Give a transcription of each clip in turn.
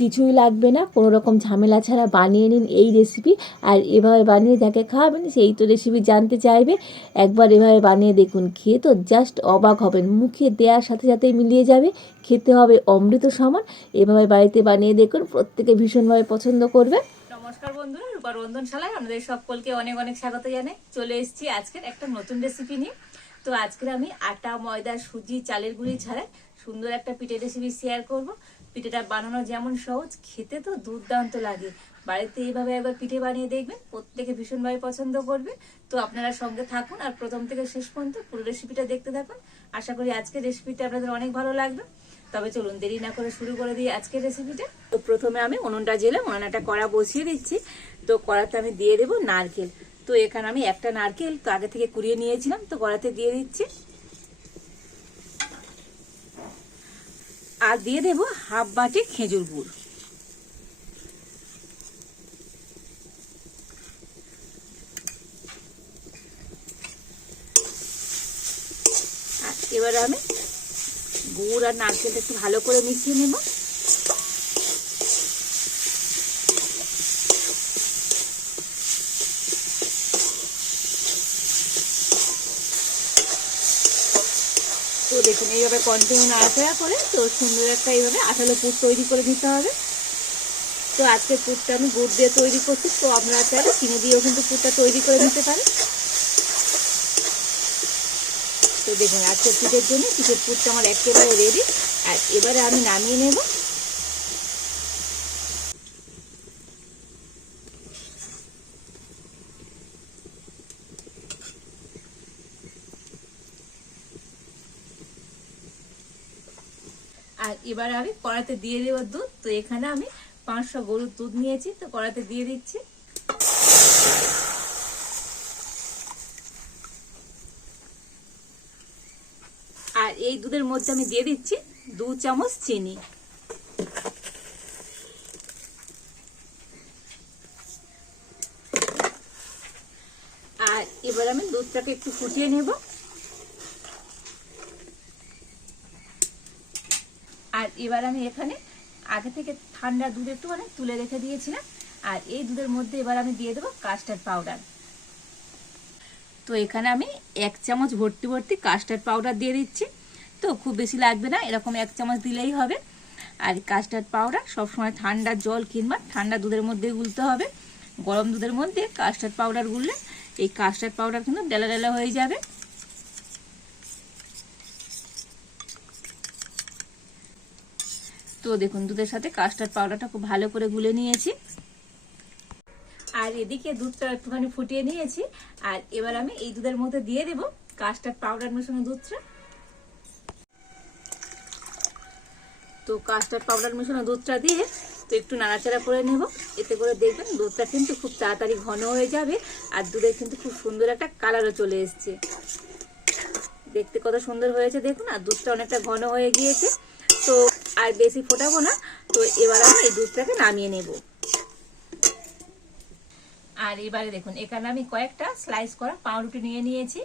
কিছুই লাগবে না, কোনো রকম ঝামেলা ছাড়া বানিয়ে নিন এই রেসিপি। আর এভাবে বানিয়ে যাকে খাওয়াবেন সেই তো রেসিপি জানতে চাইবে। একবার এভাবে বানিয়ে দেখুন, খেয়ে তো জাস্ট অবাক হবেন, মুখে দেওয়ার সাথে সাথে মিলিয়ে যাবে, খেতে হবে অমৃত সমান। এভাবে বাড়িতে বানিয়ে দেখুন, প্রত্যেকে ভীষণভাবে পছন্দ করবে। নমস্কার বন্ধুরা, রূপার রন্ধনশালায় আপনাদের সকলকে অনেক অনেক স্বাগত জানাই। চলে এসেছি আজকের একটা নতুন রেসিপি নিয়ে। তো আজকে আমি আটা, ময়দা, সুজি, চালের গুঁড়ি ছাড়াই সুন্দর একটা পিঠের রেসিপি শেয়ার করব। পিঠেটা বানানো যেমন সহজ, খেতে তো দুর্দান্ত লাগে। বাড়িতে এইভাবে একবার পিঠে বানিয়ে দেখবেন, প্রত্যেকে ভীষণভাবে পছন্দ করবে। তো আপনারা সঙ্গে থাকুন আর প্রথম থেকে শেষ পর্যন্ত পুরো রেসিপিটা দেখতে থাকুন। আশা করি আজকের রেসিপিটা আপনাদের অনেক ভালো লাগবে। তবে চলুন দেরি না করে শুরু করে দিই আজকের রেসিপিটা। তো প্রথমে আমি উনুনটা জেলে উনানটা কড়া বসিয়ে দিচ্ছি। তো কড়াতে আমি দিয়ে দেবো নারকেল। তো এখানে আমি একটা নারকেল তো আগে থেকে কুড়িয়ে নিয়েছিলাম, তো কড়াতে দিয়ে দিচ্ছি। আর দিয়ে দেবো হাফ বাটি খেজুর গুড়। আর এবারে আমি গুড় আর নারকেলটা একটু ভালো করে মিশিয়ে নেব। তো দেখুন এইভাবে কন্টিনিউ নাড়াচাড়া করে তো সুন্দর একটা এইভাবে আঠালো পুর তৈরি করে নিতে হবে। তো আজকে পুরটা আমি গুড় দিয়ে তৈরি করছি, তো আপনারা চাইলে চিনি দিয়েও কিন্তু পুরটা তৈরি করে নিতে পারেন। তো দেখুন আজকের পিঠের জন্য পিঠের পুরটা আমার একেবারে রেডি। আর এবারে আমি নামিয়ে নেব। আর এবারে আমি কড়াতে দিয়ে দেবো দুধ। তো এখানে আমি 500 গরুর দুধ নিয়েছি, তো কড়াতে দিয়ে দিচ্ছি। আর এই দুধের মধ্যে আমি দিয়ে দিচ্ছি 2 চামচ চিনি। আর এবার আমি দুধটাকে একটু ফুটিয়ে নেব। আর এবার আমি এখানে আগে থেকে ঠান্ডা দুধ একটু তুলে রেখে দিয়েছিলাম। আর এই দুধের মধ্যে এবার আমি দিয়ে দেবো কাস্টার্ড পাউডার। তো এখানে আমি 1 চামচ ভর্তি ভর্তি কাস্টার্ড পাউডার দিয়ে দিচ্ছি। তো খুব বেশি লাগবে না, এরকম 1 চামচ দিলেই হবে। আর কাস্টার্ড পাউডার সবসময় ঠান্ডা জল কিংবা ঠান্ডা দুধের মধ্যে গুলতে হবে। গরম দুধের মধ্যে কাস্টার্ড পাউডার গুললে এই কাস্টার্ড পাউডার কিন্তু ডেলা ডেলা হয়ে যাবে। তো দেখুন দুধের সাথে কাস্টার্ড পাউডারটা খুব ভালো করে গুলে নিয়েছি। আর এদিকে দুধটা একটুখানি ফুটিয়ে নিয়েছি। আর এবার আমি এই দুধের মধ্যে দিয়ে দেব কাস্টার্ড পাউডার মেশানো দুধটা। তো কাস্টার্ড পাউডার মেশানো দুধটা দিয়ে তো একটু নাড়াচাড়া করে নেব। এতে করে দেখবেন দুধটা কিন্তু খুব তাড়াতাড়ি ঘন হয়ে যাবে। আর দুধের কিন্তু খুব সুন্দর একটা কালারও চলে এসছে। দেখতে কত সুন্দর হয়েছে দেখুন। আর দুধটা অনেকটা ঘন হয়ে গিয়েছে। তো আর বেশি ফোটাবো না। তো এবার আমি এই দুধটাকে নামিয়ে নেব। আর এবারে দেখুন এখানে আমি কয়েকটা স্লাইস করা পাউরুটি নিয়ে নিয়েছি।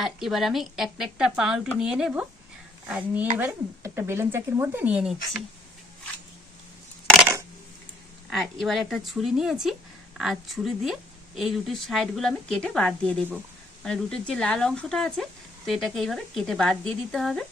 আর এবার আমি একটা একটা পাউরুটি নিয়ে নেব। আর নিয়ে এবারে একটা বেলুন চাকির মধ্যে নিয়ে নিচ্ছি। আর এবার একটা ছুরি নিয়েছি। আর ছুরি দিয়ে এই রুটির সাইডগুলো আমি কেটে বাদ দিয়ে দেব। মানে রুটির যে লাল অংশটা আছে, তো এটাকে এইভাবে কেটে বাদ দিয়ে দিতে হবে।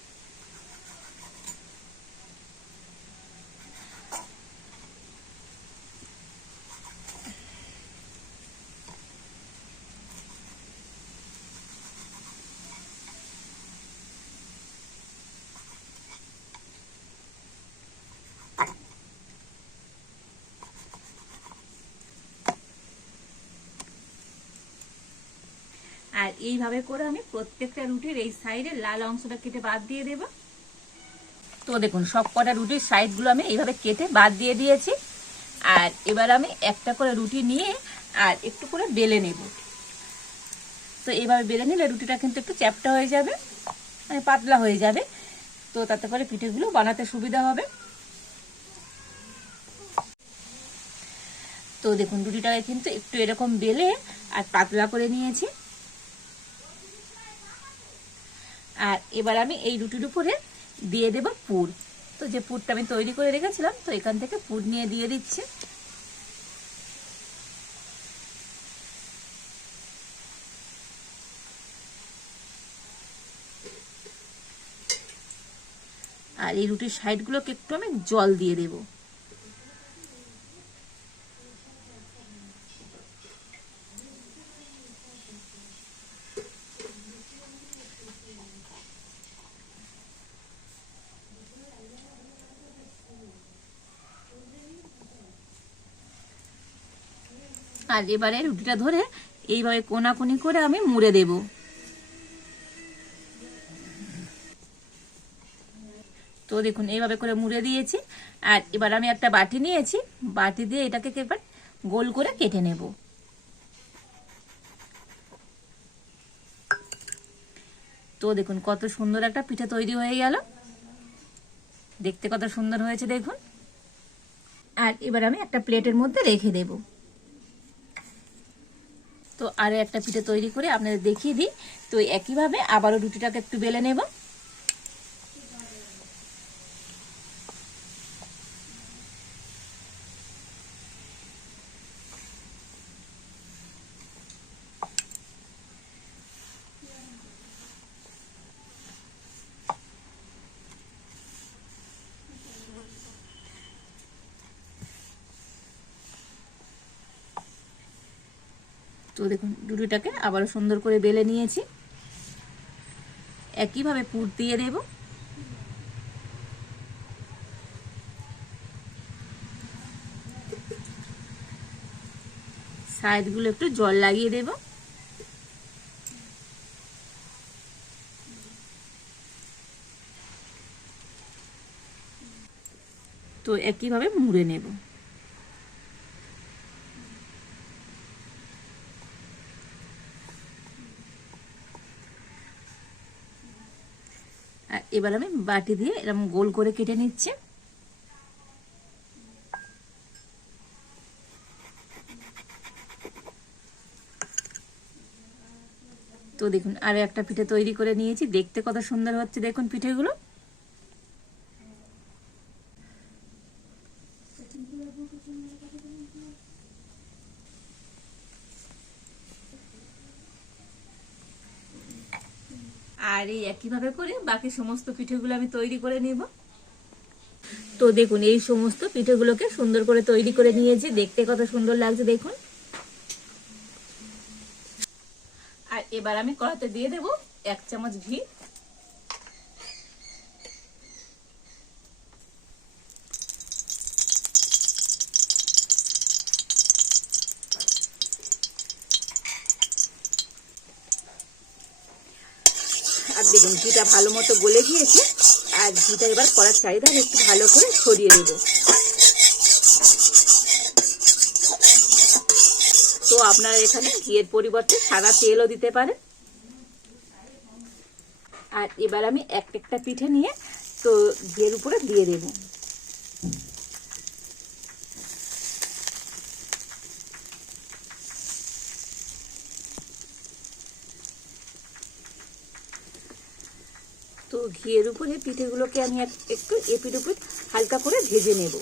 আর এইভাবে করে আমি প্রত্যেকটা রুটির এই সাইডের লাল অংশটা কেটে বাদ দিয়ে দেব। তো দেখুন সব কটা রুটির সাইডগুলো আমি এইভাবে কেটে বাদ দিয়ে দিয়েছি। আর এবার আমি একটা করে রুটি নিয়ে আর একটু করে বেলে নেব। তো এইভাবে বেলে নিলে রুটিটা কিন্তু একটু চ্যাপ্টা হয়ে যাবে, মানে পাতলা হয়ে যাবে। তো তাতে করে পিঠেগুলো বানাতে সুবিধা হবে। তো দেখুন রুটিটাকে কিন্তু একটু এরকম বেলে আর পাতলা করে নিয়েছি। আর এবার আমি এই রুটির উপরে দিয়ে দেব পুর। তো যে পুরটা আমি তৈরি করে রেখেছিলাম, তো এখান থেকে পুর নিয়ে দিয়ে দিচ্ছি। আর এই রুটির সাইডগুলোকে একটু আমি জল দিয়ে দেব। আর এবারে রুটিটা ধরে এইভাবে কোনাকুনি করে আমি মুড়ে দেব। তো দেখুন এইভাবে করে মুড়ে দিয়েছি। আর এবার আমি একটা বাটি নিয়েছি, বাটি দিয়ে এটাকে এবার গোল করে কেটে নেব। তো দেখুন কত সুন্দর একটা পিঠা তৈরি হয়ে গেল, দেখতে কত সুন্দর হয়েছে দেখুন। আর এবার আমি একটা প্লেটের মধ্যে রেখে দেব। তো আরো একটা পিঠে তৈরি করে আপনাদের দেখিয়ে দিই। তো একইভাবে আবারও রুটিটাকে একটু বেলে নেব। তো দেখুন রুটিটাকে আবারও সুন্দর করে বেলে নিয়েছি। একইভাবে পুর দিয়ে দেব। সাইডগুলো একটু জল লাগিয়ে দেব। তো একইভাবে মুড়ে নেব। আর এবার আমি বাটি দিয়ে এরকম গোল করে কেটে নিচ্ছি। তো দেখুন আরো একটা পিঠে তৈরি করে নিয়েছি, দেখতে কত সুন্দর হচ্ছে দেখুন পিঠেগুলো। আর এই একইভাবে করে বাকি সমস্ত পিঠেগুলো আমি তৈরি করে নিব। তো দেখুন এই সমস্ত পিঠেগুলোকে সুন্দর করে তৈরি করে নিয়েছি, দেখতে কত সুন্দর লাগছে দেখুন। আর এবার আমি কড়াতে দিয়ে দেব 1 চামচ ঘি। আর দেখুন ঘিটা ভালো মতো গলে গিয়েছে। আর ঘিটা এবার কড়ার চারিধারে একটু ভালো করে ছড়িয়ে দেব। তো আপনারা এখানে ঘিয়ের পরিবর্তে সাদা তেলও দিতে পারেন। আর এবার আমি একটা পিঠে নিয়ে তো ঘিয়ের উপরে দিয়ে দেব। তো ঘিয়ের উপরে পিঠেগুলোকে আমি একটু এপিট ওপিট হালকা করে ভেজে নেব।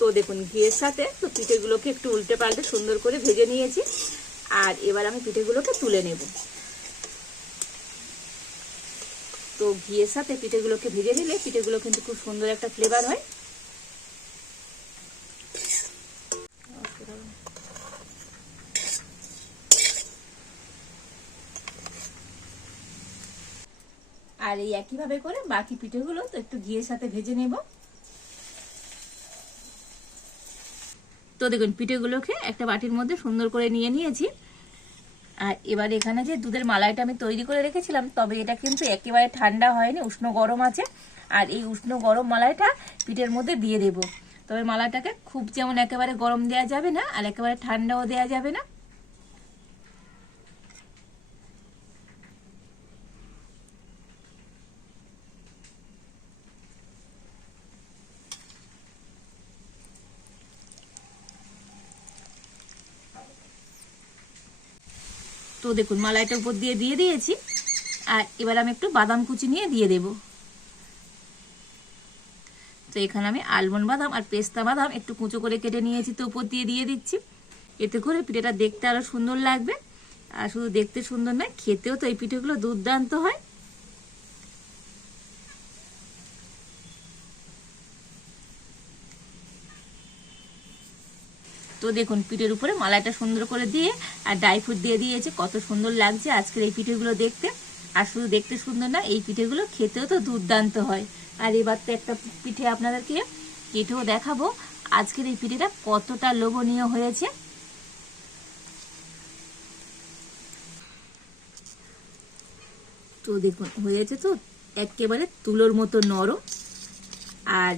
তো দেখুন ঘিয়ের সাথে তো পিঠেগুলোকে একটু উল্টে পাল্টে সুন্দর করে ভেজে নিয়েছি। আর এবার আমি পিঠেগুলোকে তুলে নেব। তো ঘিয়ের সাথে পিঠেগুলোকে ভেজে নিলে পিঠেগুলো কিন্তু খুব সুন্দর একটা ফ্লেভার হয়। আর এই একইভাবে করে বাকি পিঠেগুলো তো একটু ঘিয়ের সাথে ভেজে নেব। তো দেখুন পিঠেগুলোকে একটা বাটির মধ্যে সুন্দর করে নিয়ে নিয়েছি। আর এবার এখানে যে দুধের মালাইটা আমি তৈরি করে রেখেছিলাম, তবে এটা কিন্তু একেবারে ঠান্ডা হয়নি, উষ্ণ গরম আছে। আর এই উষ্ণ গরম মালাইটা পিঠের মধ্যে দিয়ে দেব। তবে মালাইটাকে খুব যেমন একেবারে গরম দেওয়া যাবে না, আর একেবারে ঠান্ডাও দেওয়া যাবে না। তো দেখুন মালাইটা উপর দিয়ে দিয়েছি। আর এবার আমি একটু বাদাম কুচি নিয়ে দিয়ে দেব। তো এখানে আমি আলমন্ড বাদাম আর পেস্তা বাদাম একটু কুচো করে কেটে নিয়েছি, তো উপর দিয়ে দিচ্ছি। এতে করে পিঠেটা দেখতে আরো সুন্দর লাগবে। আর শুধু দেখতে সুন্দর নয়, খেতেও তো এই পিঠেগুলো দুর্দান্ত হয়। তো দেখুন পিঠের উপরে মালাইটা সুন্দর করে দিয়ে আর ড্রাই ফ্রুট দিয়ে দিয়েছে, কত সুন্দর লাগছে আজকের এই পিঠেগুলো দেখতে। আর শুধু দেখতে সুন্দর না, এই পিঠেগুলো খেতেও তো দুর্দান্ত হয়। আর এবার তো একটা পিঠে আপনাদেরকে কেটেও দেখাবো আজকের এই পিঠেটা কতটা লোভনীয় হয়েছে। তো দেখুন হয়েছে তো একেবারে তুলোর মতো নরম। আর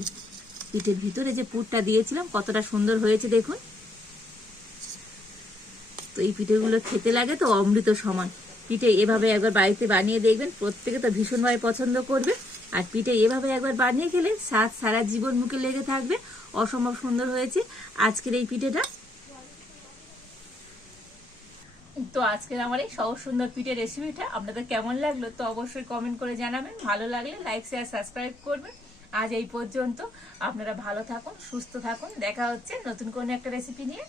পিঠের ভিতরে যে পুরটা দিয়েছিলাম কতটা সুন্দর হয়েছে দেখুন। তো এই পিঠেগুলো খেতে লাগে তো অমৃত সমান। পিঠে এভাবে একবার বাড়িতে বানিয়ে দেখবেন, প্রত্যেকে তো ভীষণভাবে পছন্দ করবে। আর পিঠে এভাবে একবার বানিয়ে খেলে স্বাদ সারা জীবন মুখে লেগে থাকবে। অসম্ভব সুন্দর হয়েছে আজকের এই পিঠেটা। তো আজকের আমার এই সহজ সুন্দর পিঠের রেসিপিটা আপনাদের কেমন লাগলো তো অবশ্যই কমেন্ট করে জানাবেন। ভালো লাগলে লাইক শেয়ার সাবস্ক্রাইব করবেন। আজ এই পর্যন্ত, আপনারা ভালো থাকুন, সুস্থ থাকুন। দেখা হচ্ছে নতুন কোনো একটা রেসিপি নিয়ে।